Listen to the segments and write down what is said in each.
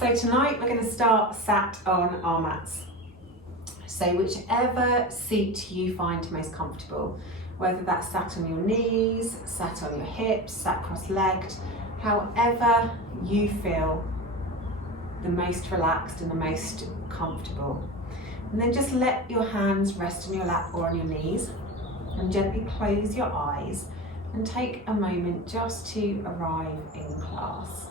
So tonight we're going to start sat on our mats. So whichever seat you find most comfortable, whether that's sat on your knees, sat on your hips, sat cross-legged, however you feel the most relaxed and the most comfortable. And then just let your hands rest on your lap or on your knees and gently close your eyes and take a moment just to arrive in class.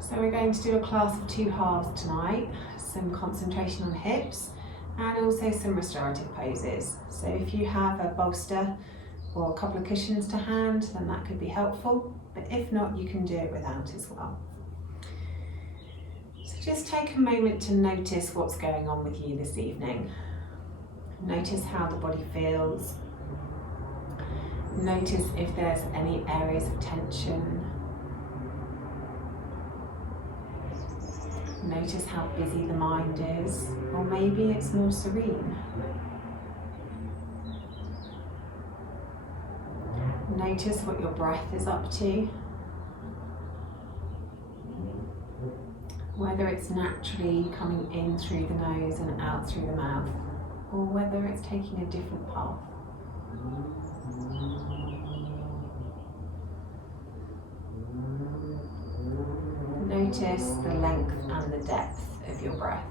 So we're going to do a class of two halves tonight, some concentration on hips and also some restorative poses. So if you have a bolster or a couple of cushions to hand, then that could be helpful, but if not, you can do it without as well. So just take a moment to notice what's going on with you this evening. Notice how the body feels. Notice if there's any areas of tension. Notice how busy the mind is, or maybe it's more serene. Notice what your breath is up to, whether it's naturally coming in through the nose and out through the mouth, or whether it's taking a different path. Notice the length and the depth of your breath.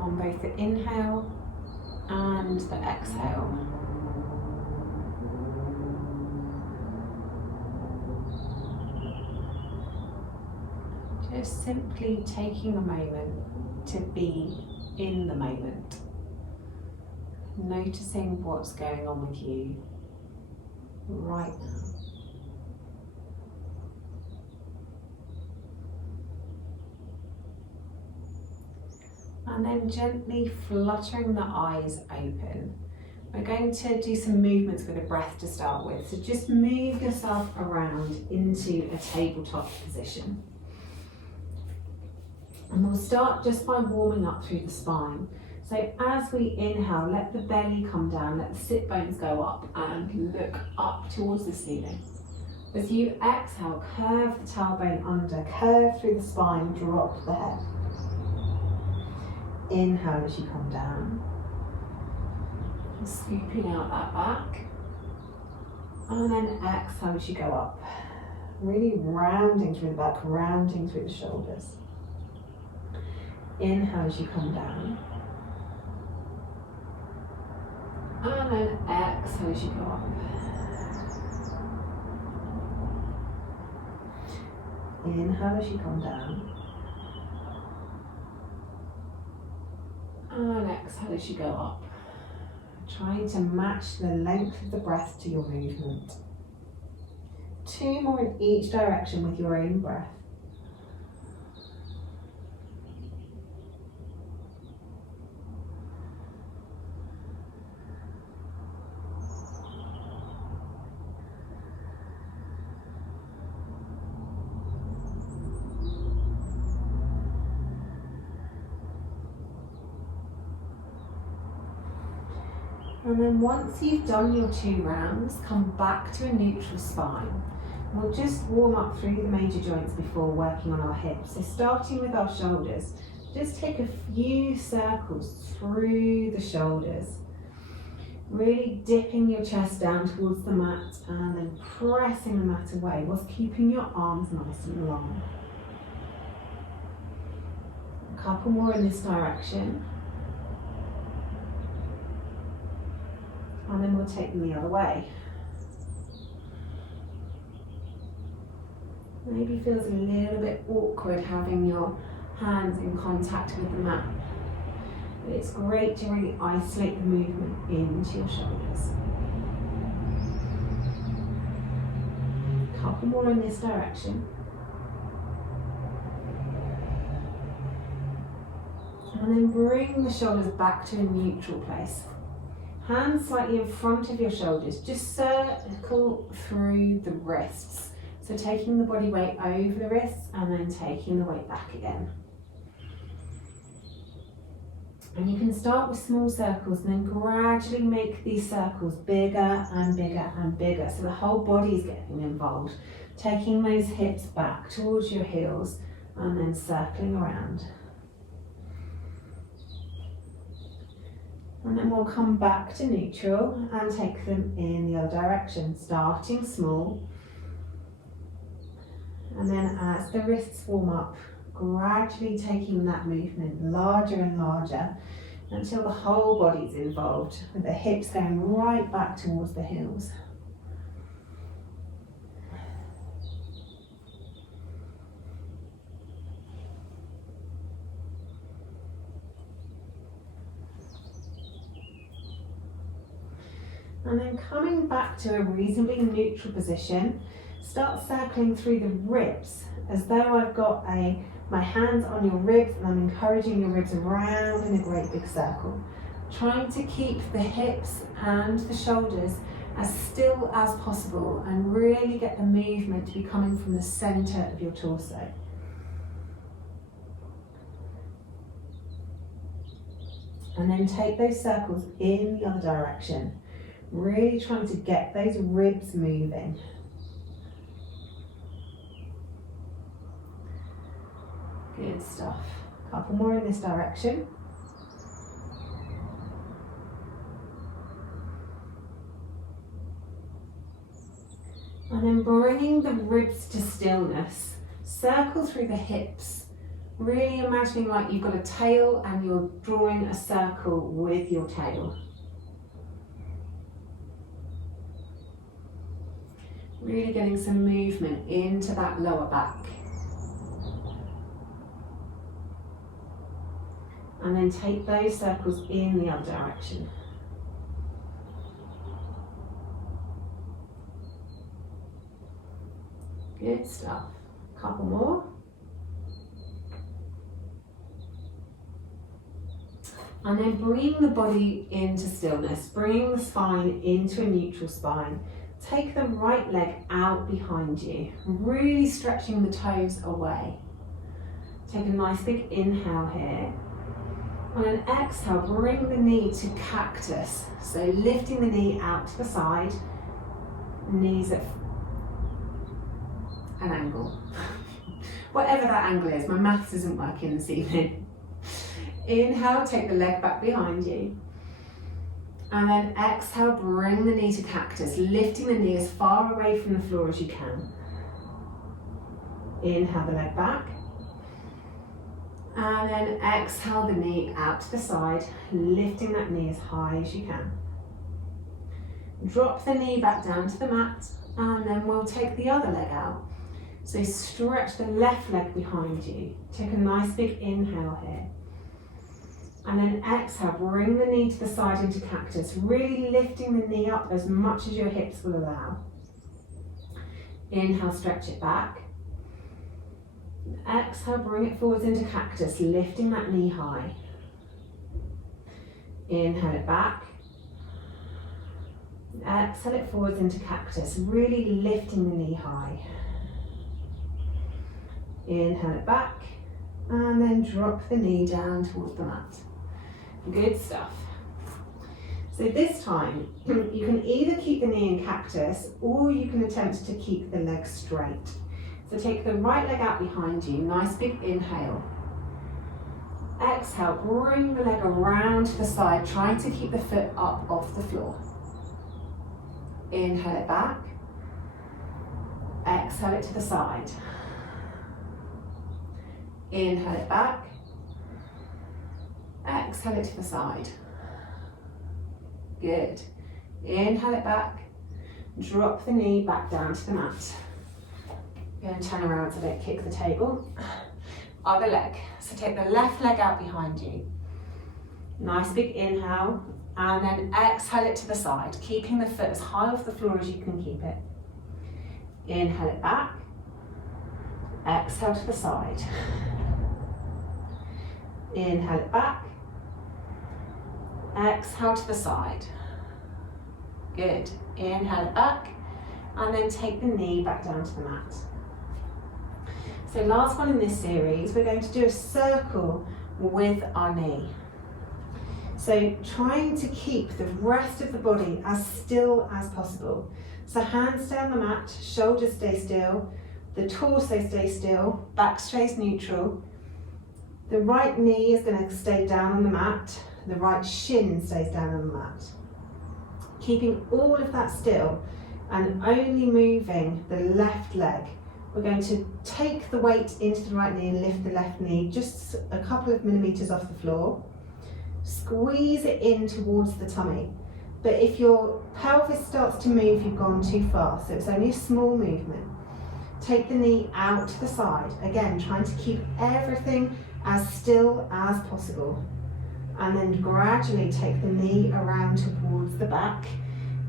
On both the inhale and the exhale. Just simply taking a moment to be in the moment. Noticing what's going on with you right now. And then gently fluttering the eyes open. We're going to do some movements with the breath to start with. So just move yourself around into a tabletop position. And we'll start just by warming up through the spine. So as we inhale, let the belly come down, let the sit bones go up and look up towards the ceiling. As you exhale, curve the tailbone under, curve through the spine, drop the head. Inhale as you come down, scooping out that back, and then exhale as you go up, really rounding through the back, rounding through the shoulders. Inhale as you come down, and then exhale as you go up. Inhale as you come down, and exhale as you go up. Trying to match the length of the breath to your movement. 2 more in each direction with your own breath. And then once you've done your 2 rounds, come back to a neutral spine. We'll just warm up through the major joints before working on our hips. So starting with our shoulders, just take a few circles through the shoulders. Really dipping your chest down towards the mat and then pressing the mat away whilst keeping your arms nice and long. A couple more in this direction. And then we'll take them the other way. Maybe feels a little bit awkward having your hands in contact with the mat. But it's great to really isolate the movement into your shoulders. A couple more in this direction. And then bring the shoulders back to a neutral place. Hands slightly in front of your shoulders, just circle through the wrists. So taking the body weight over the wrists and then taking the weight back again. And you can start with small circles and then gradually make these circles bigger and bigger and bigger. So the whole body is getting involved. Taking those hips back towards your heels and then circling around. And then we'll come back to neutral and take them in the other direction, starting small. And then as the wrists warm up, gradually taking that movement larger and larger until the whole body's involved, with the hips going right back towards the heels. And then coming back to a reasonably neutral position, start circling through the ribs as though I've got my hands on your ribs and I'm encouraging your ribs around in a great big circle. Trying to keep the hips and the shoulders as still as possible and really get the movement to be coming from the center of your torso. And then take those circles in the other direction. Really trying to get those ribs moving. Good stuff. A couple more in this direction. And then bringing the ribs to stillness. Circle through the hips. Really imagining like you've got a tail and you're drawing a circle with your tail. Really getting some movement into that lower back. And then take those circles in the other direction. Good stuff. Couple more. And then bring the body into stillness, bring the spine into a neutral spine. Take the right leg out behind you, really stretching the toes away. Take a nice big inhale here. On an exhale, bring the knee to cactus. So lifting the knee out to the side, knees at an angle. Whatever that angle is, my maths isn't working this evening. Inhale, take the leg back behind you. And then exhale, bring the knee to cactus, lifting the knee as far away from the floor as you can. Inhale the leg back. And then exhale the knee out to the side, lifting that knee as high as you can. Drop the knee back down to the mat, and then we'll take the other leg out. So stretch the left leg behind you. Take a nice big inhale here. And then exhale, bring the knee to the side into cactus, really lifting the knee up as much as your hips will allow. Inhale, stretch it back. Exhale, bring it forwards into cactus, lifting that knee high. Inhale it back. Exhale it forwards into cactus, really lifting the knee high. Inhale it back, and then drop the knee down towards the mat. Good stuff. So this time, you can either keep the knee in cactus, or you can attempt to keep the leg straight. So take the right leg out behind you, nice big inhale. Exhale, bring the leg around to the side, trying to keep the foot up off the floor. Inhale it back. Exhale it to the side. Inhale it back. Exhale it to the side. Good. Inhale it back. Drop the knee back down to the mat. Go and turn around so don't kick the table. Other leg. So take the left leg out behind you. Nice big inhale. And then exhale it to the side, keeping the foot as high off the floor as you can keep it. Inhale it back. Exhale to the side. Inhale it back. Exhale to the side. Good. Inhale it back. And then take the knee back down to the mat. So last one in this series, we're going to do a circle with our knee. So trying to keep the rest of the body as still as possible. So hands stay on the mat, shoulders stay still, the torso stays still, back stays neutral. The right knee is going to stay down on the mat, the right shin stays down on the mat. Keeping all of that still and only moving the left leg. We're going to take the weight into the right knee and lift the left knee just a couple of millimeters off the floor. Squeeze it in towards the tummy. But if your pelvis starts to move, you've gone too far, so it's only a small movement. Take the knee out to the side. Again, trying to keep everything as still as possible. And then gradually take the knee around towards the back,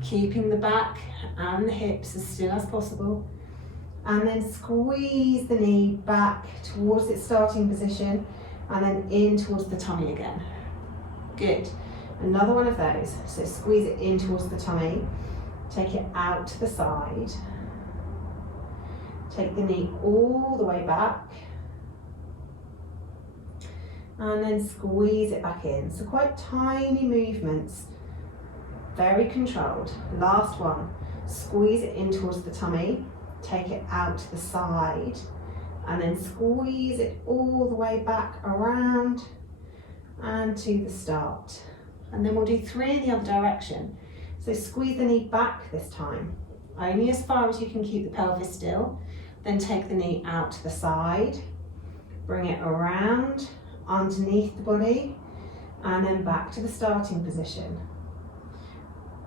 keeping the back and the hips as still as possible. And then squeeze the knee back towards its starting position and then in towards the tummy again. Good. Another one of those. So squeeze it in towards the tummy, take it out to the side, take the knee all the way back, and then squeeze it back in. So quite tiny movements, very controlled. Last one, squeeze it in towards the tummy, take it out to the side, and then squeeze it all the way back around and to the start. And then we'll do 3 in the other direction. So squeeze the knee back this time, only as far as you can keep the pelvis still. Then take the knee out to the side, bring it around underneath the body, and then back to the starting position.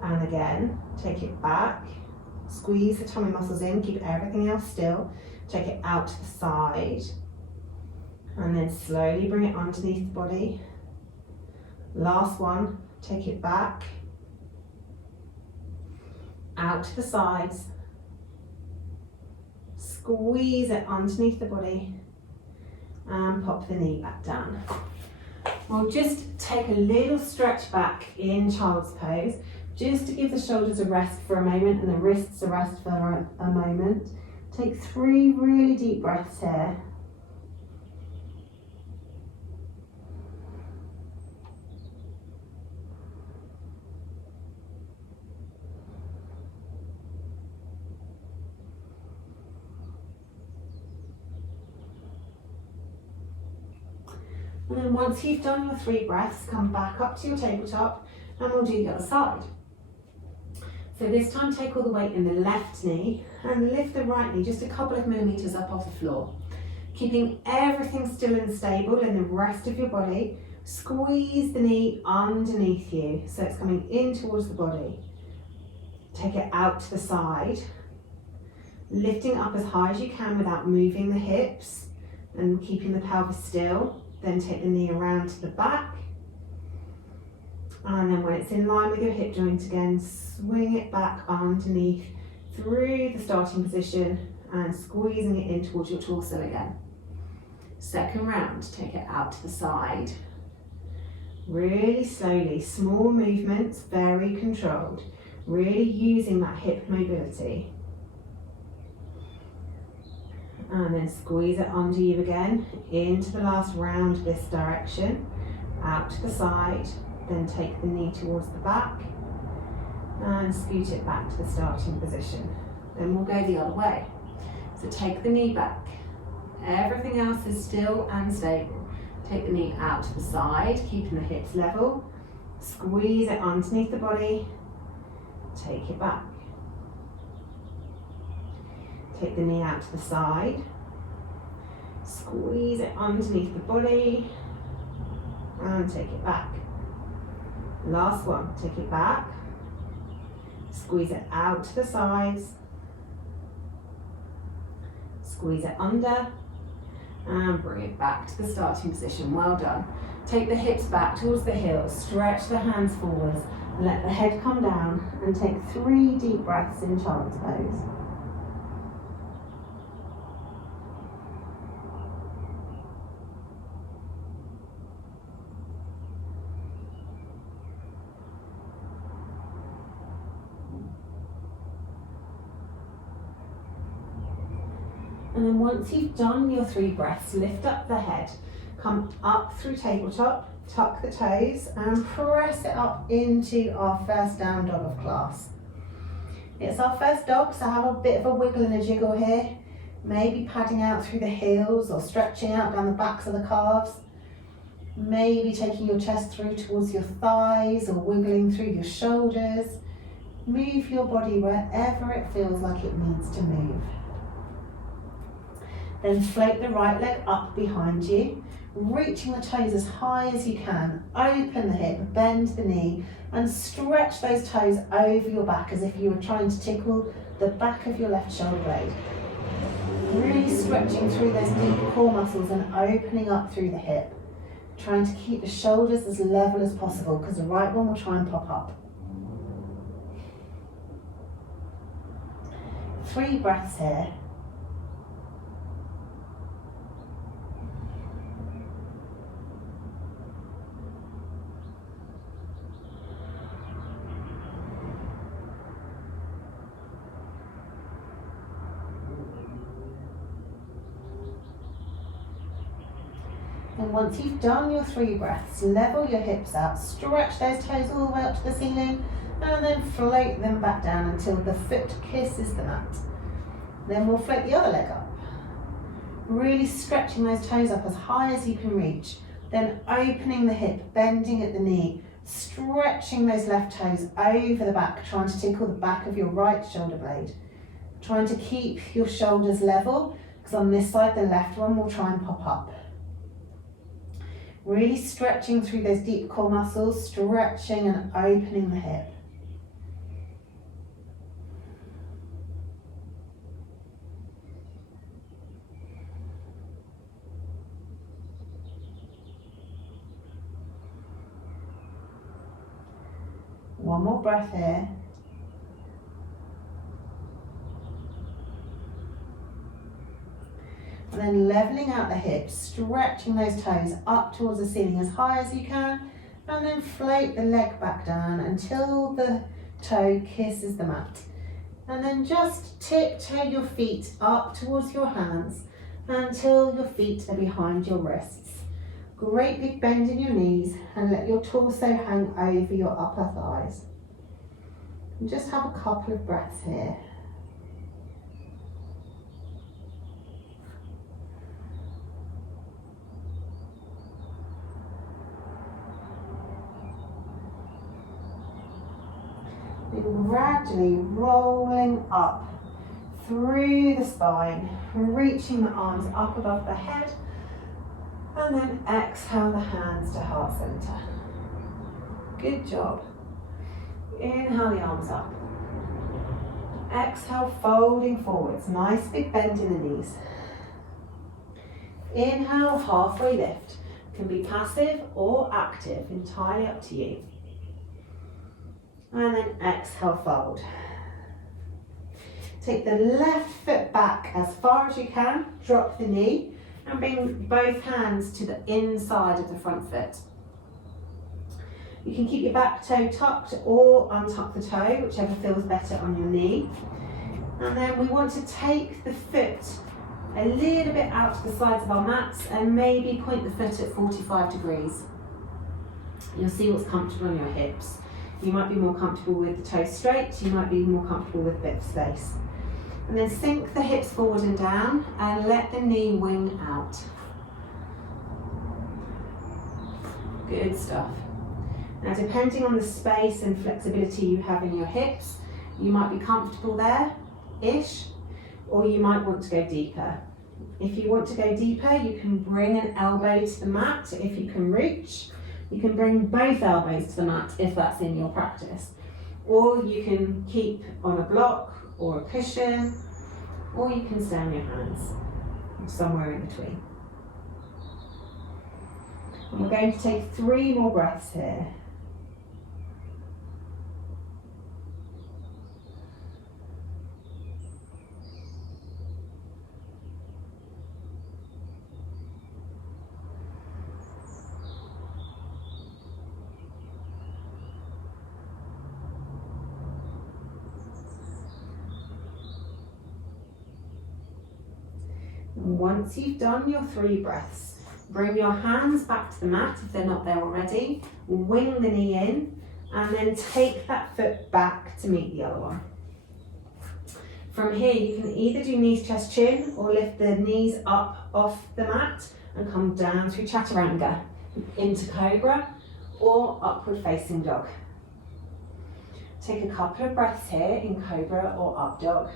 And again, take it back, squeeze the tummy muscles in, keep everything else still, take it out to the side, and then slowly bring it underneath the body. Last one, take it back, out to the sides, squeeze it underneath the body, and pop the knee back down. We'll just take a little stretch back in child's pose, just to give the shoulders a rest for a moment and the wrists a rest for a moment. Take 3 really deep breaths here. And then once you've done your 3 breaths, come back up to your tabletop and we'll do the other side. So this time take all the weight in the left knee and lift the right knee just a couple of millimeters up off the floor. Keeping everything still and stable in the rest of your body, squeeze the knee underneath you so it's coming in towards the body. Take it out to the side, lifting up as high as you can without moving the hips and keeping the pelvis still. Then take the knee around to the back, and then when it's in line with your hip joint again, swing it back underneath through the starting position and squeezing it in towards your torso again. Second round, take it out to the side. Really slowly, small movements, very controlled, really using that hip mobility. And then squeeze it under you again, into the last round this direction, out to the side, then take the knee towards the back and scoot it back to the starting position. Then we'll go the other way. So take the knee back, everything else is still and stable. Take the knee out to the side, keeping the hips level, squeeze it underneath the body, take it back. Take the knee out to the side, squeeze it underneath the body, and take it back. Last one, take it back, squeeze it out to the sides, squeeze it under, and bring it back to the starting position. Well done. Take the hips back towards the heels, stretch the hands forwards, and let the head come down, and take 3 deep breaths in child's pose. And then once you've done your 3 breaths, lift up the head, come up through tabletop, tuck the toes and press it up into our first down dog of class. It's our first dog, so have a bit of a wiggle and a jiggle here. Maybe padding out through the heels or stretching out down the backs of the calves. Maybe taking your chest through towards your thighs or wiggling through your shoulders. Move your body wherever it feels like it needs to move. Then float the right leg up behind you, reaching the toes as high as you can. Open the hip, bend the knee, and stretch those toes over your back as if you were trying to tickle the back of your left shoulder blade. Really stretching through those deep core muscles and opening up through the hip. Trying to keep the shoulders as level as possible because the right one will try and pop up. 3 breaths here. And once you've done your 3 breaths, level your hips out, stretch those toes all the way up to the ceiling, and then float them back down until the foot kisses the mat. Then we'll float the other leg up. Really stretching those toes up as high as you can reach, then opening the hip, bending at the knee, stretching those left toes over the back, trying to tickle the back of your right shoulder blade. Trying to keep your shoulders level, because on this side the left one will try and pop up. Really stretching through those deep core muscles, stretching and opening the hip. One more breath here. And then leveling out the hips, stretching those toes up towards the ceiling as high as you can, and then float the leg back down until the toe kisses the mat. And then just tiptoe your feet up towards your hands until your feet are behind your wrists. Great big bend in your knees and let your torso hang over your upper thighs. And just have a couple of breaths here. And gradually rolling up through the spine, reaching the arms up above the head, and then exhale the hands to heart center. Good job. Inhale the arms up. Exhale, folding forwards. Nice big bend in the knees. Inhale, halfway lift. Can be passive or active, entirely up to you. And then exhale, fold. Take the left foot back as far as you can, drop the knee, and bring both hands to the inside of the front foot. You can keep your back toe tucked or untuck the toe, whichever feels better on your knee. And then we want to take the foot a little bit out to the sides of our mats and maybe point the foot at 45 degrees. You'll see what's comfortable on your hips. You might be more comfortable with the toes straight, you might be more comfortable with a bit of space. And then sink the hips forward and down and let the knee wing out. Good stuff. Now depending on the space and flexibility you have in your hips, you might be comfortable there-ish, or you might want to go deeper. If you want to go deeper, you can bring an elbow to the mat if you can reach. You can bring both elbows to the mat if that's in your practice. Or you can keep on a block or a cushion, or you can stay on your hands, somewhere in between. And we're going to take 3 more breaths here. Once you've done your 3 breaths, Bring your hands back to the mat if they're not there already. Wing the knee in and then take that foot back to meet the other one. From here you can either do knees, chest, chin or lift the knees up off the mat and come down through chaturanga into cobra or upward facing dog. Take a couple of breaths here in cobra or up dog.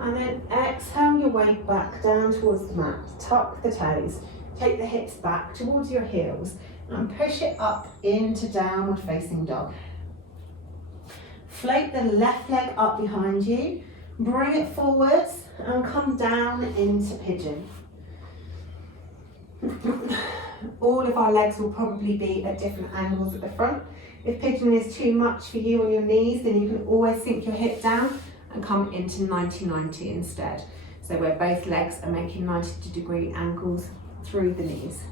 And then exhale your weight back down towards the mat. Tuck the toes. Take the hips back towards your heels and push it up into downward facing dog. Float the left leg up behind you. Bring it forwards and come down into pigeon. All of our legs will probably be at different angles at the front. If pigeon is too much for you on your knees, then you can always sink your hip down and come into 90-90 instead. So where both legs are making 90-degree angles through the knees.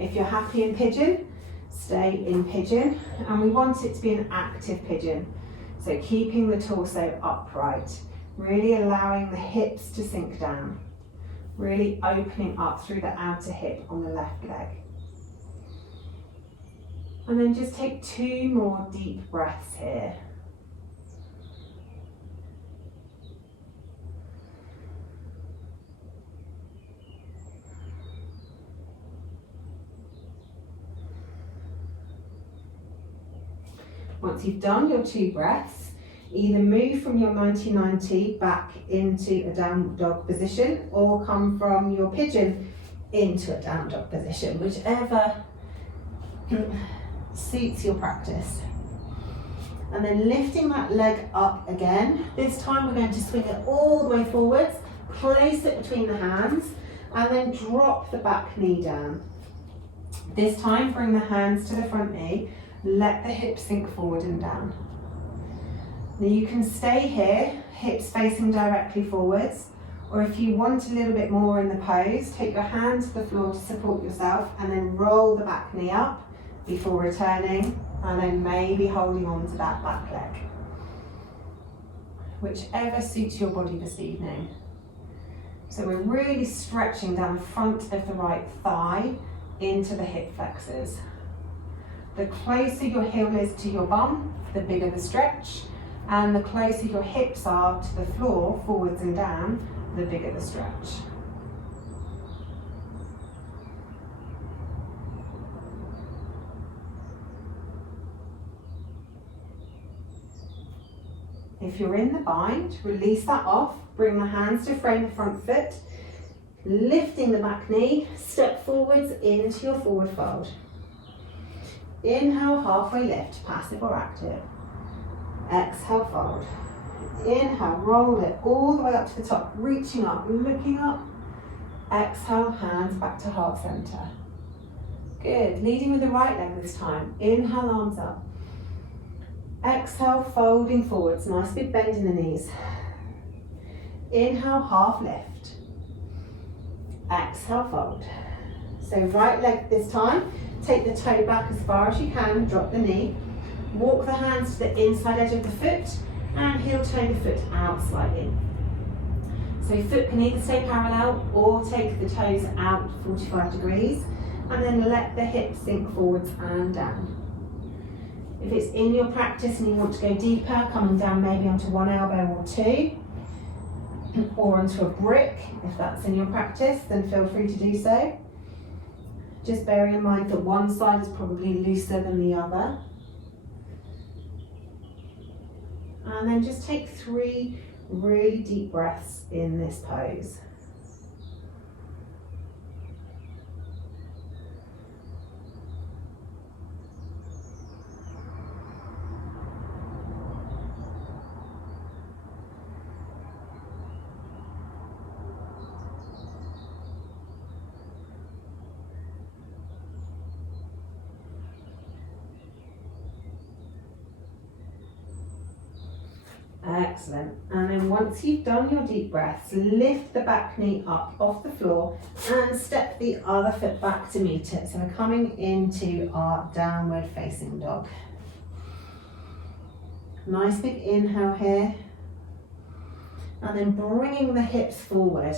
If you're happy in pigeon, stay in pigeon, and we want it to be an active pigeon. So keeping the torso upright, really allowing the hips to sink down, really opening up through the outer hip on the left leg. And then just take 2 more deep breaths here. Once you've done your 2 breaths, either move from your 90-90 back into a down dog position or come from your pigeon into a down dog position, whichever suits your practice. And then lifting that leg up again. This time we're going to swing it all the way forwards, place it between the hands, and then drop the back knee down. This time bring the hands to the front knee. Let the hips sink forward and down. Now you can stay here, hips facing directly forwards, or if you want a little bit more in the pose, take your hand to the floor to support yourself and then roll the back knee up before returning and then maybe holding on to that back leg. Whichever suits your body this evening. So we're really stretching down the front of the right thigh into the hip flexors. The closer your heel is to your bum, the bigger the stretch, and the closer your hips are to the floor, forwards and down, the bigger the stretch. If you're in the bind, release that off, bring the hands to frame the front foot, lifting the back knee, step forwards into your forward fold. Inhale, halfway lift, passive or active. Exhale, fold. Inhale, roll it all the way up to the top, reaching up, looking up. Exhale, hands back to heart center. Good, leading with the right leg this time. Inhale, arms up. Exhale, folding forwards, nice big bend in the knees. Inhale, half lift. Exhale, fold. So right leg this time. Take the toe back as far as you can, drop the knee. Walk the hands to the inside edge of the foot and heel toe the foot out slightly. So foot can either stay parallel or take the toes out 45 degrees and then let the hips sink forwards and down. If it's in your practice and you want to go deeper, coming down maybe onto one elbow or 2 or onto a brick, if that's in your practice, then feel free to do so. Just bearing in mind that one side is probably looser than the other. And then just take 3 really deep breaths in this pose. Excellent. And then once you've done your deep breaths, lift the back knee up off the floor and step the other foot back to meet it. So we're coming into our downward facing dog. Nice big inhale here. And then bringing the hips forward.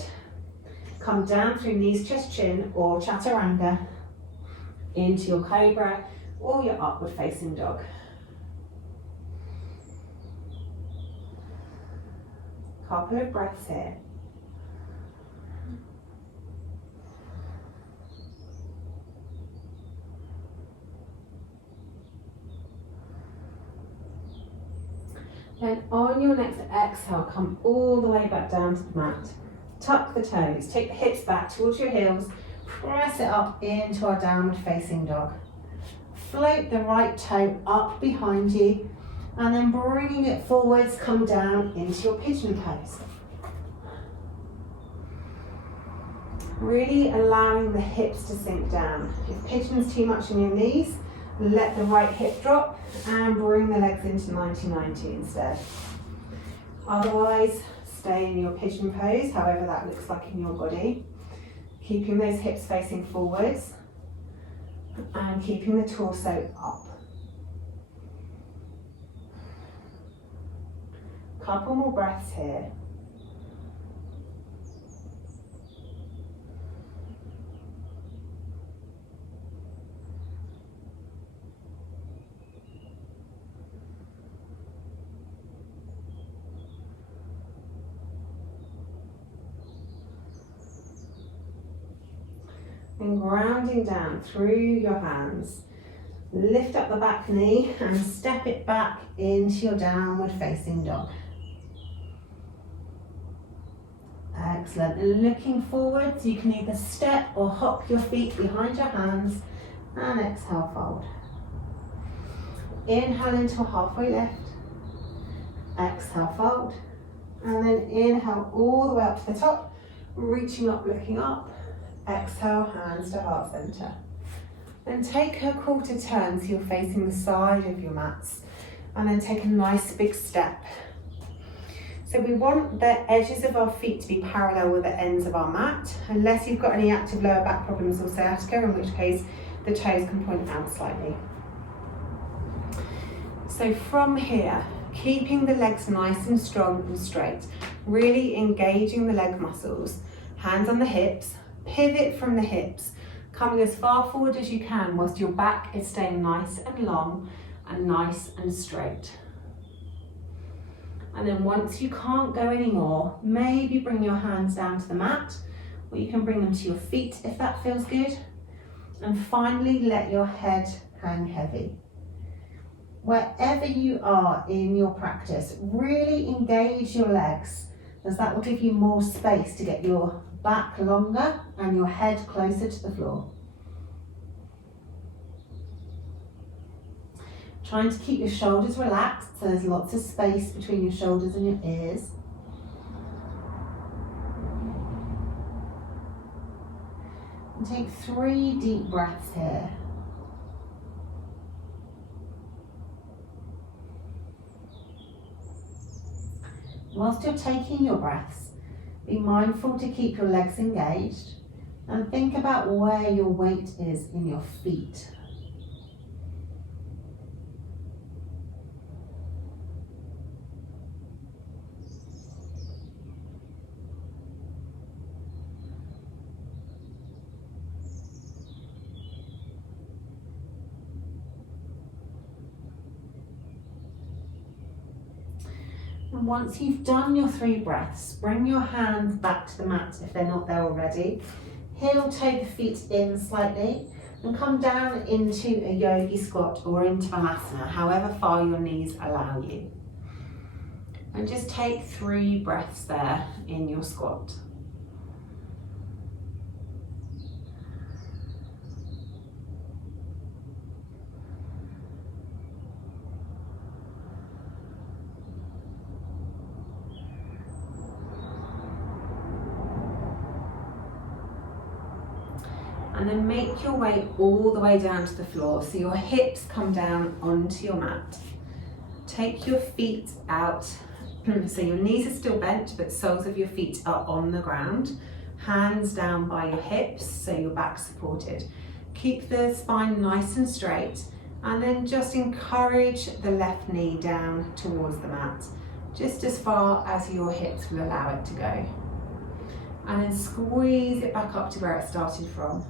Come down through knees, chest, chin, or chaturanga into your cobra or your upward facing dog. Couple of breaths here. Then on your next exhale, come all the way back down to the mat. Tuck the toes, take the hips back towards your heels, press it up into our downward facing dog. Float the right toe up behind you, and then bringing it forwards, come down into your pigeon pose. Really allowing the hips to sink down. If pigeon's too much in your knees, let the right hip drop and bring the legs into 90-90 instead. Otherwise, stay in your pigeon pose, however that looks like in your body. Keeping those hips facing forwards and keeping the torso up. Couple more breaths here. And grounding down through your hands. Lift up the back knee and step it back into your downward facing dog. Excellent. And looking forwards, you can either step or hop your feet behind your hands and exhale, fold. Inhale into a halfway lift. Exhale, fold. And then inhale all the way up to the top, reaching up, looking up. Exhale, hands to heart center. Then take a quarter turn so you're facing the side of your mats. And then take a nice big step. So we want the edges of our feet to be parallel with the ends of our mat, unless you've got any active lower back problems or sciatica, in which case the toes can point out slightly. So from here, keeping the legs nice and strong and straight, really engaging the leg muscles, hands on the hips, pivot from the hips, coming as far forward as you can whilst your back is staying nice and long and nice and straight. And then once you can't go anymore, maybe bring your hands down to the mat, or you can bring them to your feet if that feels good. And finally, let your head hang heavy. Wherever you are in your practice, really engage your legs, as that will give you more space to get your back longer and your head closer to the floor. Trying to keep your shoulders relaxed, so there's lots of space between your shoulders and your ears. And take 3 deep breaths here. Whilst you're taking your breaths, be mindful to keep your legs engaged and think about where your weight is in your feet. And once you've done your 3 breaths, bring your hands back to the mat if they're not there already. Heel toe the feet in slightly and come down into a yogi squat or into Vimassana, however far your knees allow you. And just take 3 breaths there in your squat. And then make your way all the way down to the floor so your hips come down onto your mat. Take your feet out So your knees are still bent, but soles of your feet are on the ground. Hands down by your hips, so your back's supported. Keep the spine nice and straight, and then just encourage the left knee down towards the mat, just as far as your hips will allow it to go. And then squeeze it back up to where it started from.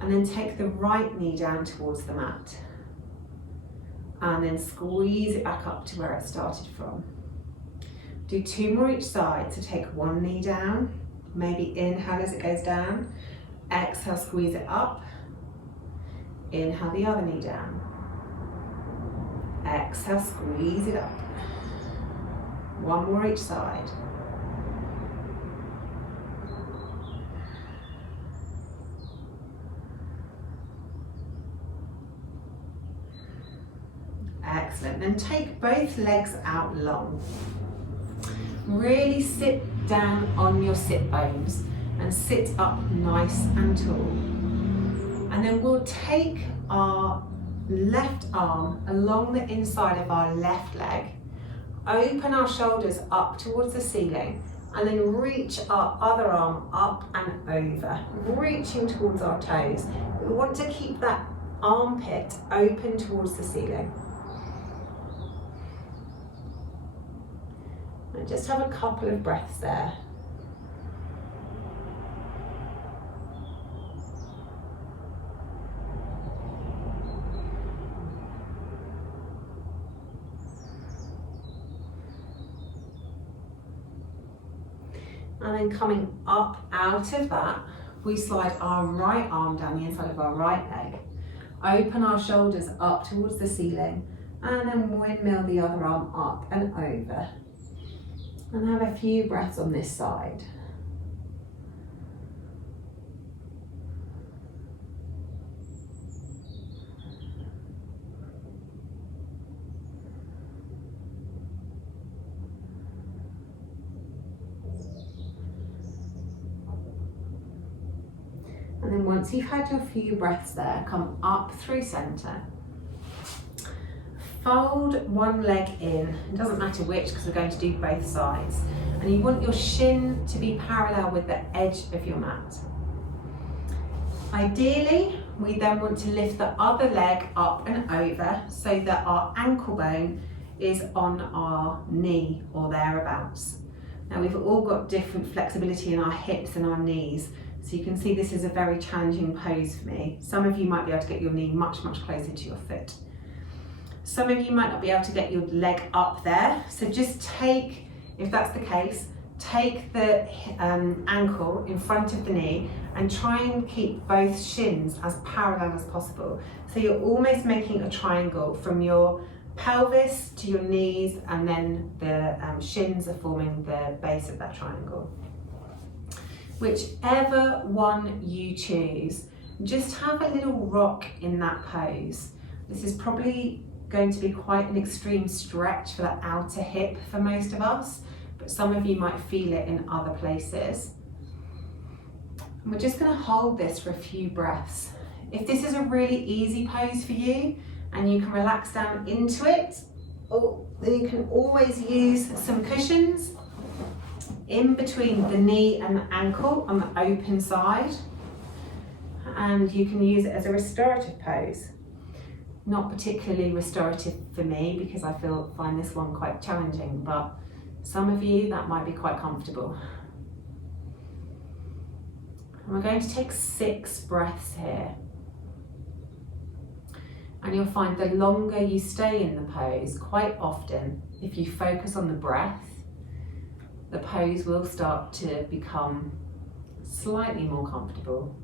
And then take the right knee down towards the mat. And then squeeze it back up to where it started from. Do 2 more each side, so take one knee down, maybe inhale as it goes down, exhale, squeeze it up, inhale the other knee down, exhale, squeeze it up. One more each side. Excellent. Then take both legs out long. Really sit down on your sit bones and sit up nice and tall. And then we'll take our left arm along the inside of our left leg, open our shoulders up towards the ceiling, and then reach our other arm up and over, reaching towards our toes. We want to keep that armpit open towards the ceiling. And just have a couple of breaths there. And then coming up out of that, we slide our right arm down the inside of our right leg, open our shoulders up towards the ceiling, and then windmill the other arm up and over. And have a few breaths on this side. And then once you've had your few breaths there, come up through center. Fold one leg in, it doesn't matter which because we're going to do both sides. And you want your shin to be parallel with the edge of your mat. Ideally, we then want to lift the other leg up and over so that our ankle bone is on our knee or thereabouts. Now we've all got different flexibility in our hips and our knees. So you can see this is a very challenging pose for me. Some of you might be able to get your knee much, much closer to your foot. Some of you might not be able to get your leg up there. So just take, if that's the case, take the ankle in front of the knee and try and keep both shins as parallel as possible. So you're almost making a triangle from your pelvis to your knees, and then the shins are forming the base of that triangle. Whichever one you choose, just have a little rock in that pose. This is probably going to be quite an extreme stretch for the outer hip for most of us, but some of you might feel it in other places. And we're just going to hold this for a few breaths. If this is a really easy pose for you and you can relax down into it, then you can always use some cushions in between the knee and the ankle on the open side, and you can use it as a restorative pose. Not particularly restorative for me because I find this one quite challenging, but some of you that might be quite comfortable. And we're going to take 6 breaths here. And you'll find the longer you stay in the pose, quite often, if you focus on the breath, the pose will start to become slightly more comfortable.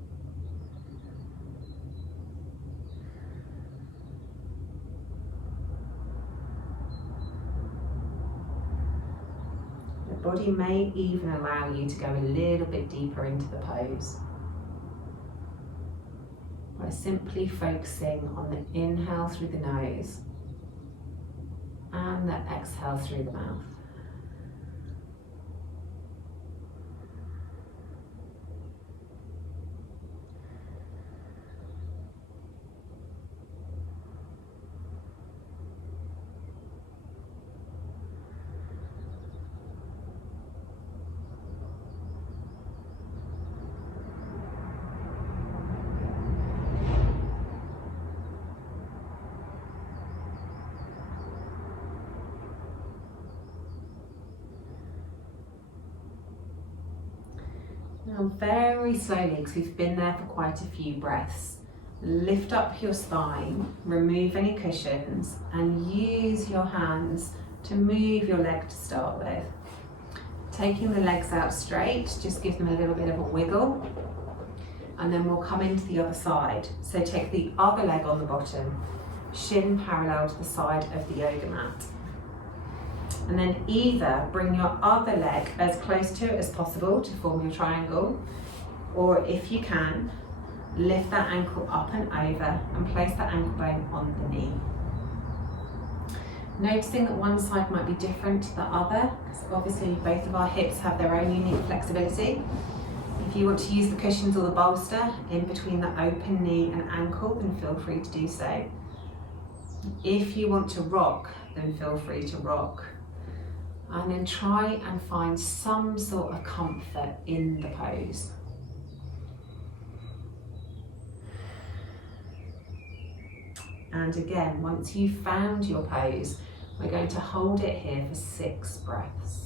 The body may even allow you to go a little bit deeper into the pose by simply focusing on the inhale through the nose and the exhale through the mouth. Now very slowly, because we've been there for quite a few breaths, lift up your spine, remove any cushions, and use your hands to move your leg to start with. Taking the legs out straight, just give them a little bit of a wiggle, and then we'll come into the other side. So take the other leg on the bottom, shin parallel to the side of the yoga mat. And then either bring your other leg as close to it as possible to form your triangle, or if you can, lift that ankle up and over and place that ankle bone on the knee. Noticing that one side might be different to the other, because obviously both of our hips have their own unique flexibility. If you want to use the cushions or the bolster in between the open knee and ankle, then feel free to do so. If you want to rock, then feel free to rock. And then try and find some sort of comfort in the pose. And again, once you've found your pose, we're going to hold it here for 6 breaths.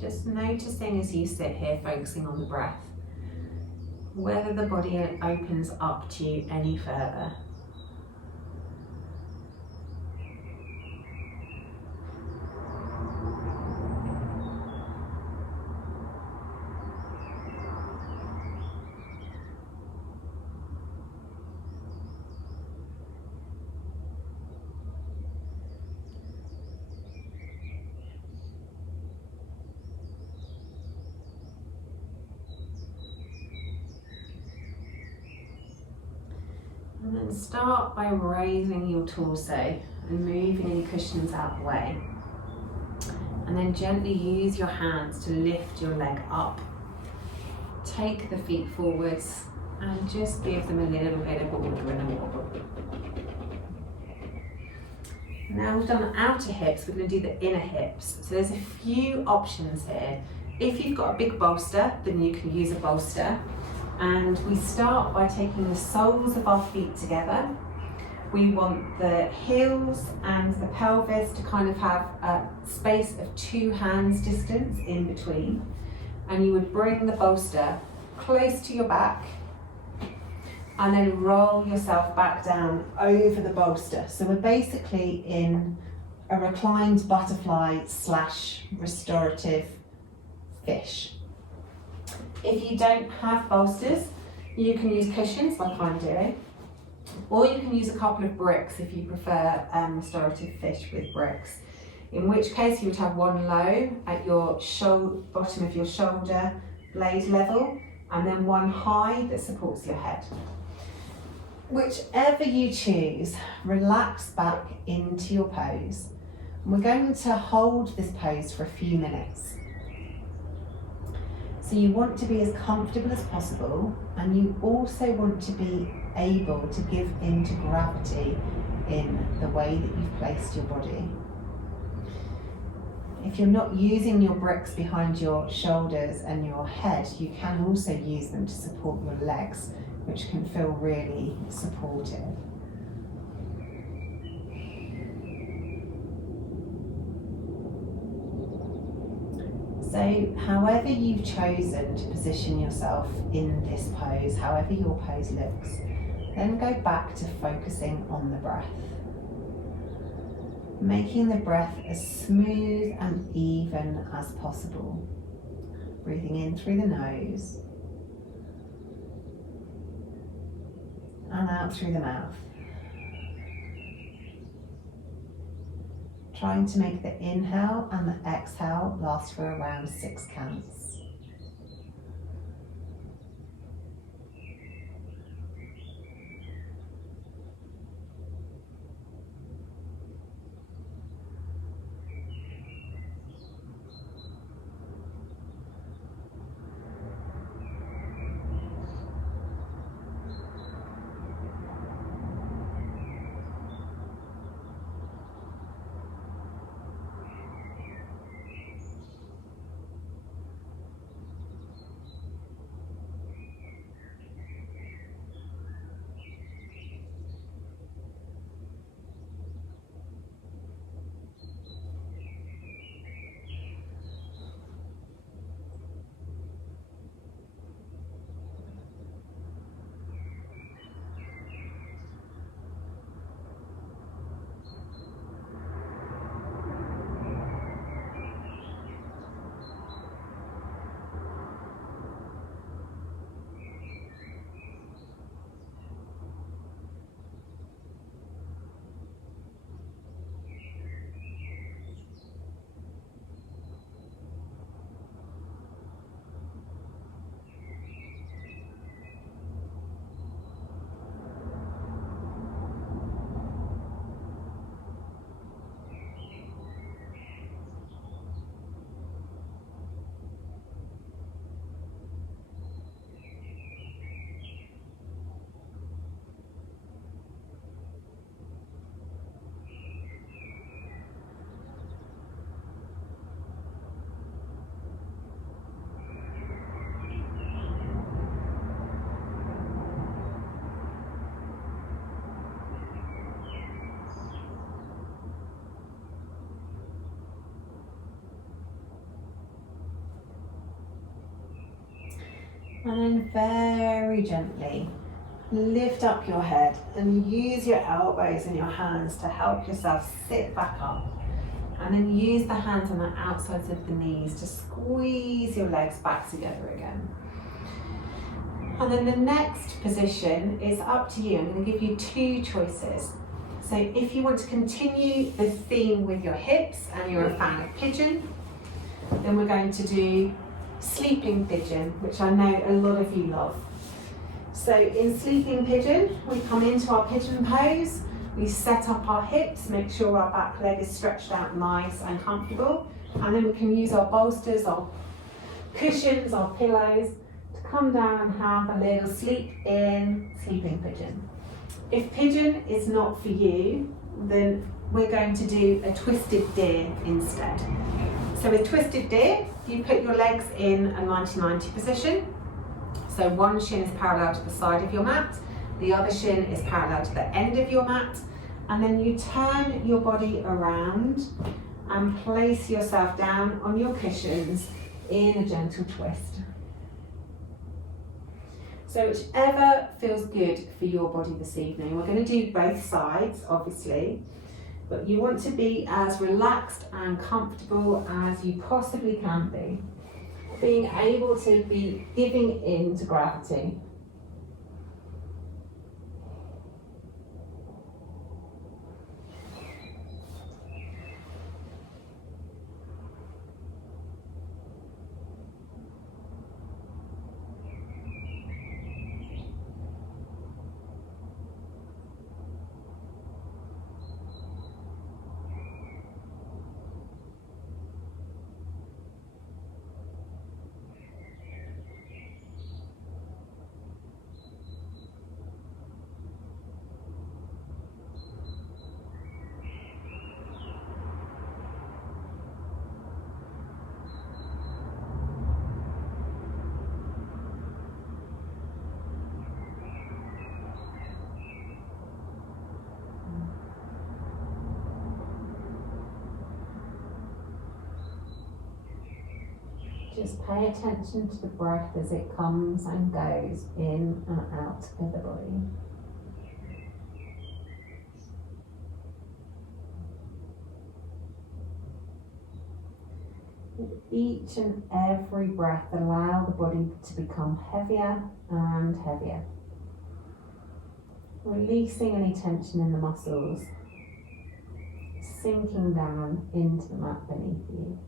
Just noticing as you sit here, focusing on the breath, whether the body opens up to you any further. And then start by raising your torso and moving any cushions out of the way. And then gently use your hands to lift your leg up. Take the feet forwards and just give them a little bit of a wiggle and a wobble. Now we've done the outer hips, we're going to do the inner hips. So there's a few options here. If you've got a big bolster, then you can use a bolster. And we start by taking the soles of our feet together. We want the heels and the pelvis to kind of have a space of 2 hands distance in between. And you would bring the bolster close to your back and then roll yourself back down over the bolster. So we're basically in a reclined butterfly / restorative fish. If you don't have bolsters, you can use cushions like I'm doing, or you can use a couple of bricks if you prefer restorative fish with bricks. In which case you would have one low at your bottom of your shoulder blade level, and then one high that supports your head. Whichever you choose, relax back into your pose. We're going to hold this pose for a few minutes. So you want to be as comfortable as possible, and you also want to be able to give in to gravity in the way that you've placed your body. If you're not using your bricks behind your shoulders and your head, you can also use them to support your legs, which can feel really supportive. So however you've chosen to position yourself in this pose, however your pose looks, then go back to focusing on the breath. Making the breath as smooth and even as possible. Breathing in through the nose and out through the mouth. Trying to make the inhale and the exhale last for around 6 counts. And then very gently lift up your head and use your elbows and your hands to help yourself sit back up. And then use the hands on the outsides of the knees to squeeze your legs back together again. And then the next position is up to you. I'm going to give you two choices. So if you want to continue the theme with your hips and you're a fan of pigeon, then we're going to do sleeping pigeon, which I know a lot of you love. So in sleeping pigeon, we come into our pigeon pose, we set up our hips, make sure our back leg is stretched out nice and comfortable, and then we can use our bolsters, our cushions, our pillows to come down and have a little sleep in sleeping pigeon. If pigeon is not for you, then we're going to do a twisted deer instead. So with twisted deer, you put your legs in a 90-90 position. So one shin is parallel to the side of your mat, the other shin is parallel to the end of your mat, and then you turn your body around and place yourself down on your cushions in a gentle twist. So whichever feels good for your body this evening. We're going to do both sides, obviously, but you want to be as relaxed and comfortable as you possibly can be. Being able to be giving in to gravity. Just pay attention to the breath as it comes and goes in and out of the body. With each and every breath, allow the body to become heavier and heavier. Releasing any tension in the muscles, sinking down into the mat beneath you.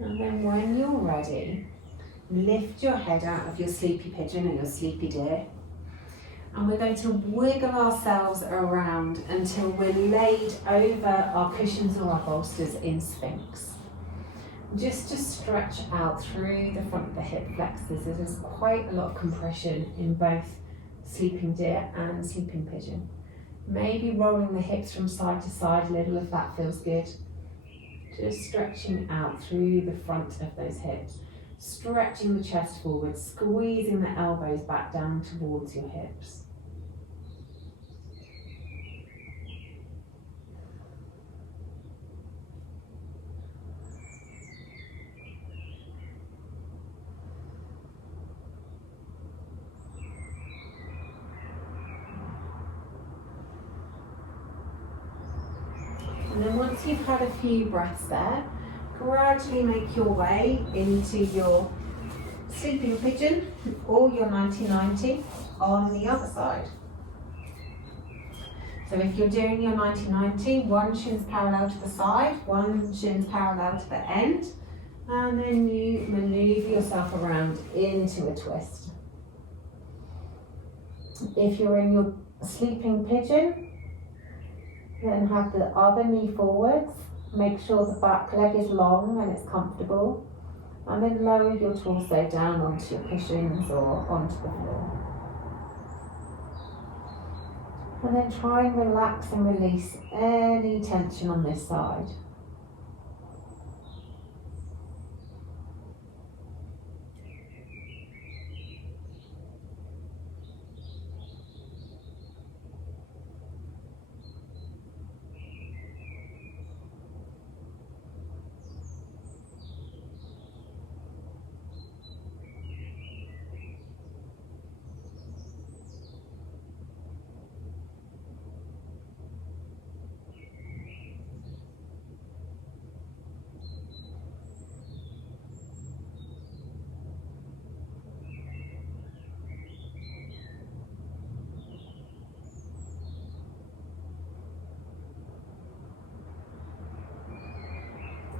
And then when you're ready, lift your head out of your sleepy pigeon or your sleepy deer. And we're going to wiggle ourselves around until we're laid over our cushions or our bolsters in Sphinx. Just to stretch out through the front of the hip flexors. There's quite a lot of compression in both sleeping deer and sleeping pigeon. Maybe rolling the hips from side to side a little if that feels good. Just stretching out through the front of those hips. Stretching the chest forward, squeezing the elbows back down towards your hips. And then once you've had a few breaths there, gradually make your way into your sleeping pigeon or your 90-90 on the other side. So if you're doing your 90-90, one shin's parallel to the side, one shin's parallel to the end, and then you maneuver yourself around into a twist. If you're in your sleeping pigeon, then have the other knee forwards. Make sure the back leg is long and it's comfortable. And then lower your torso down onto your cushions or onto the floor. And then try and relax and release any tension on this side.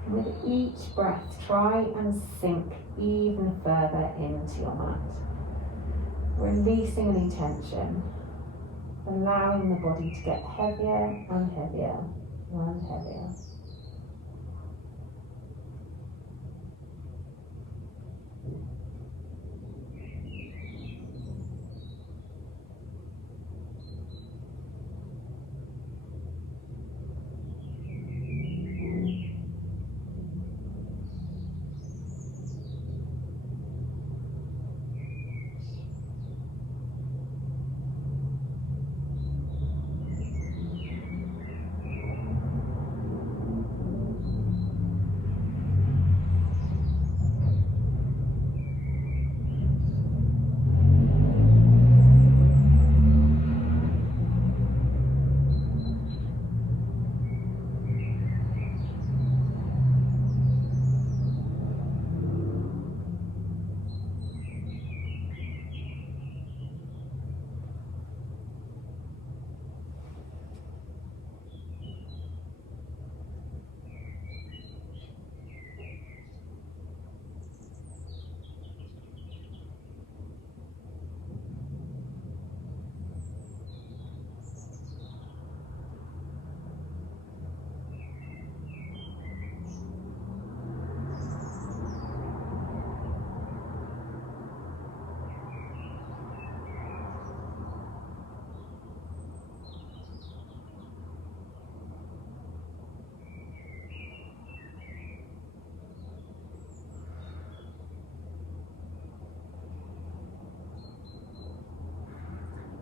With each breath, try and sink even further into your mat. Releasing any tension, allowing the body to get heavier and heavier and heavier.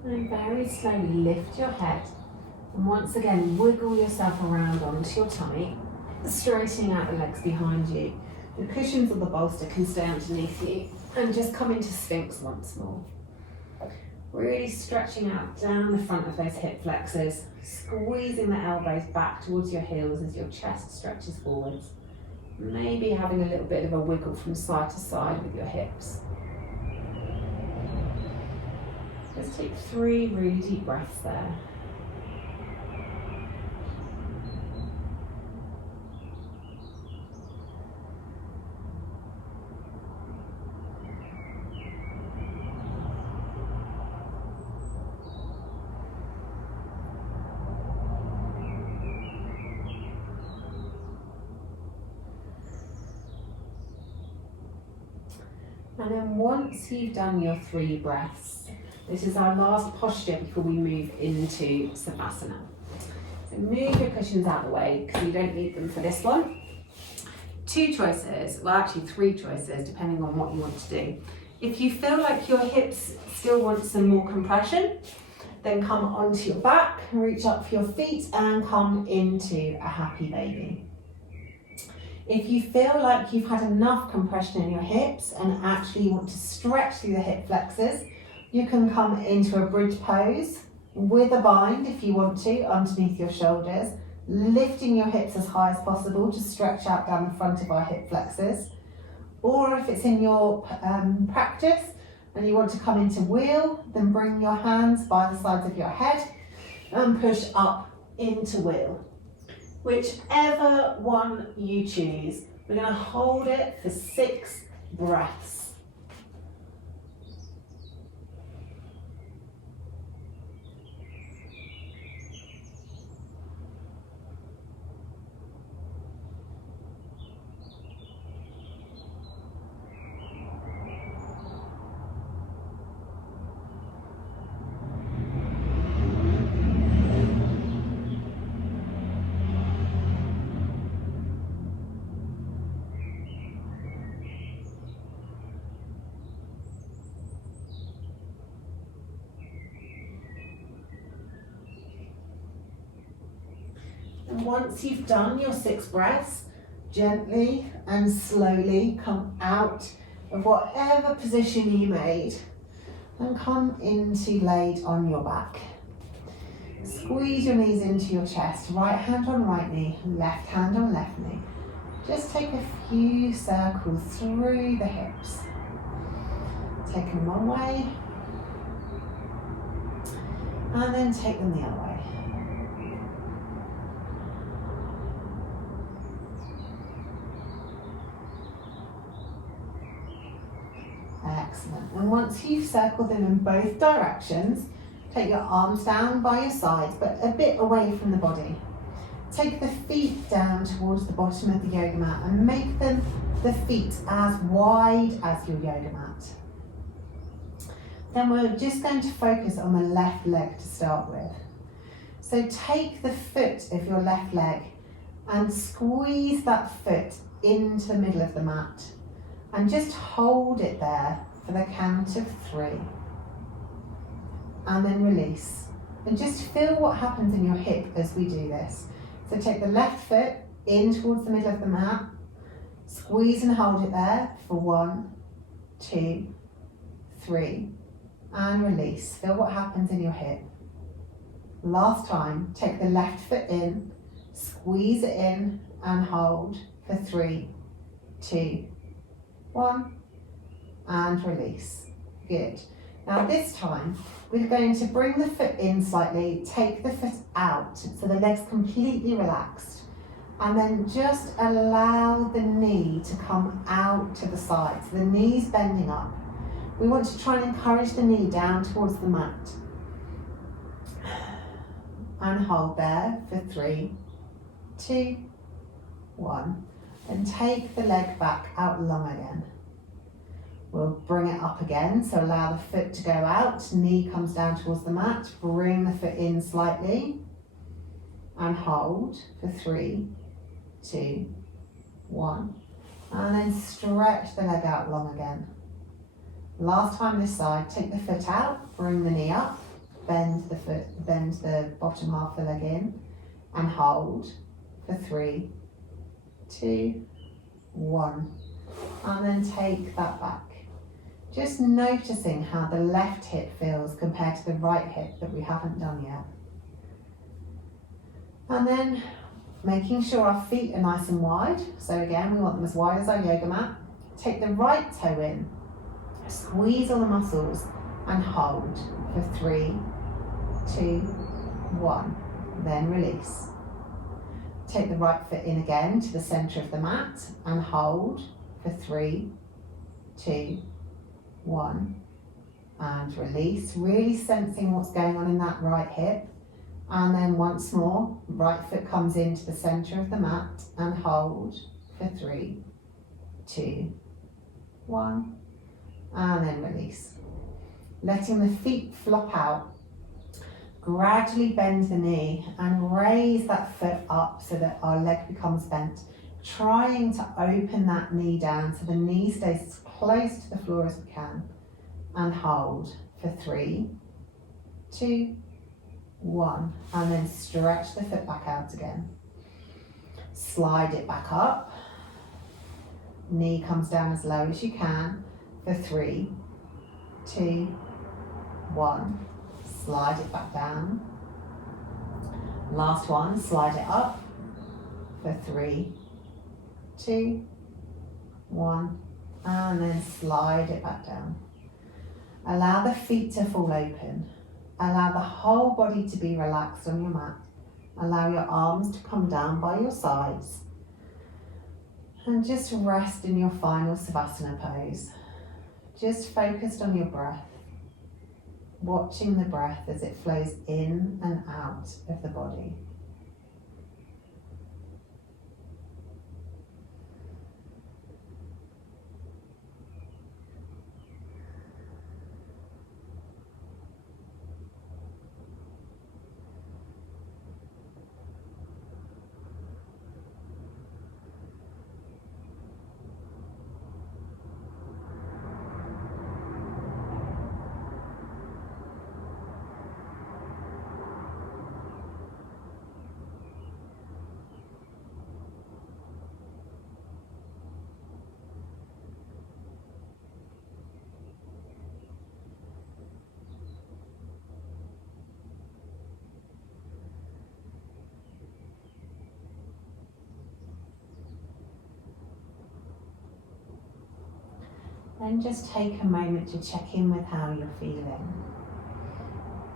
And very slowly lift your head and once again wiggle yourself around onto your tummy, straightening out the legs behind you. The cushions or the bolster can stay underneath you and just come into Sphinx once more. Really stretching out down the front of those hip flexors, squeezing the elbows back towards your heels as your chest stretches forwards. Maybe having a little bit of a wiggle from side to side with your hips. Just take 3 really deep breaths there. And then once you've done your 3 breaths, this is our last posture before we move into Savasana. So move your cushions out of the way because you don't need them for this one. 2 choices, well actually 3 choices depending on what you want to do. If you feel like your hips still want some more compression, then come onto your back, reach up for your feet and come into a happy baby. If you feel like you've had enough compression in your hips and actually want to stretch through the hip flexors, you can come into a bridge pose with a bind if you want to underneath your shoulders, lifting your hips as high as possible to stretch out down the front of our hip flexors. Or if it's in your practice and you want to come into wheel, then bring your hands by the sides of your head and push up into wheel. Whichever one you choose, we're going to hold it for 6 breaths. And once you've done your 6 breaths, gently and slowly come out of whatever position you made and come into laid on your back. Squeeze your knees into your chest, right hand on right knee, left hand on left knee. Just take a few circles through the hips. Take them one way and then take them the other way. Excellent. And once you've circled them in both directions, take your arms down by your sides, but a bit away from the body. Take the feet down towards the bottom of the yoga mat and make them the feet as wide as your yoga mat. Then we're just going to focus on the left leg to start with. So take the foot of your left leg and squeeze that foot into the middle of the mat and just hold it there for the count of 3. And then release. And just feel what happens in your hip as we do this. So take the left foot in towards the middle of the mat, squeeze and hold it there for 1, 2, 3, and release. Feel what happens in your hip. Last time, take the left foot in, squeeze it in and hold for 3, 2, 1, and release. Good. Now this time, we're going to bring the foot in slightly, take the foot out so the leg's completely relaxed, and then just allow the knee to come out to the side. So the knee's bending up. We want to try and encourage the knee down towards the mat. And hold there for 3, 2, 1. And take the leg back out long again. We'll bring it up again, so allow the foot to go out, knee comes down towards the mat, bring the foot in slightly, and hold for 3, 2, 1. And then stretch the leg out long again. Last time this side, take the foot out, bring the knee up, bend the bottom half of the leg in, and hold for 3, 2, 1. And then take that back. Just noticing how the left hip feels compared to the right hip that we haven't done yet. And then making sure our feet are nice and wide. So again, we want them as wide as our yoga mat. Take the right toe in, squeeze all the muscles and hold for 3, 2, 1. Then release. Take the right foot in again to the center of the mat and hold for 3, 2, 1, and release, really sensing what's going on in that right hip. And then once more, right foot comes into the center of the mat and hold for 3, 2, 1, and then release. Letting the feet flop out, gradually bend the knee and raise that foot up so that our leg becomes bent, trying to open that knee down so the knee stays as close to the floor as we can, and hold for 3, 2, 1, and then stretch the foot back out again. Slide it back up, knee comes down as low as you can for 3, 2, 1, slide it back down. Last one, slide it up for 3, 2, 1, and then slide it back down. Allow the feet to fall open. Allow the whole body to be relaxed on your mat. Allow your arms to come down by your sides. And just rest in your final Savasana pose. Just focused on your breath. Watching the breath as it flows in and out of the body. Then just take a moment to check in with how you're feeling.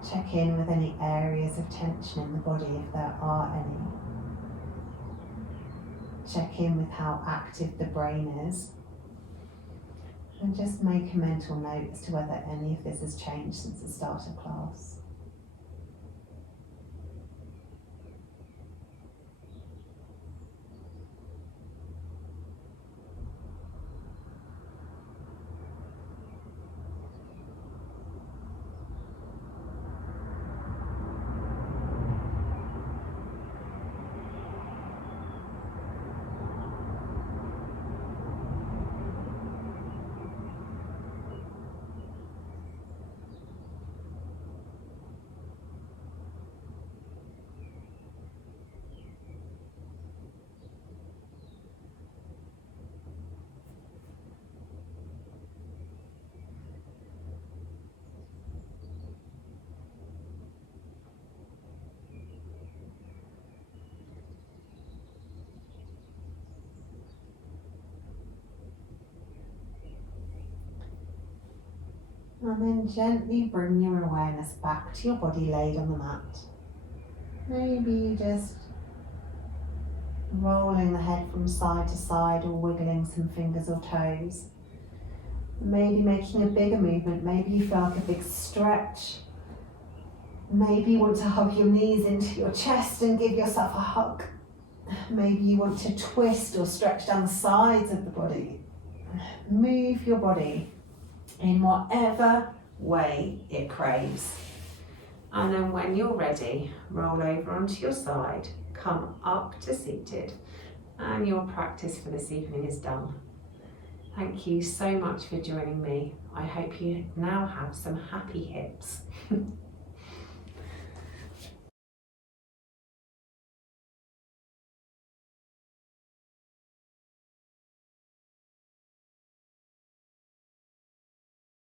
Check in with any areas of tension in the body if there are any. Check in with how active the brain is. And just make a mental note as to whether any of this has changed since the start of class. And then gently bring your awareness back to your body laid on the mat. Maybe just rolling the head from side to side or wiggling some fingers or toes. Maybe making a bigger movement. Maybe you feel like a big stretch. Maybe you want to hug your knees into your chest and give yourself a hug. Maybe you want to twist or stretch down the sides of the body. Move your body in whatever way it craves. And then when you're ready, roll over onto your side, come up to seated, and your practice for this evening is done. Thank you so much for joining me. I hope you now have some happy hips.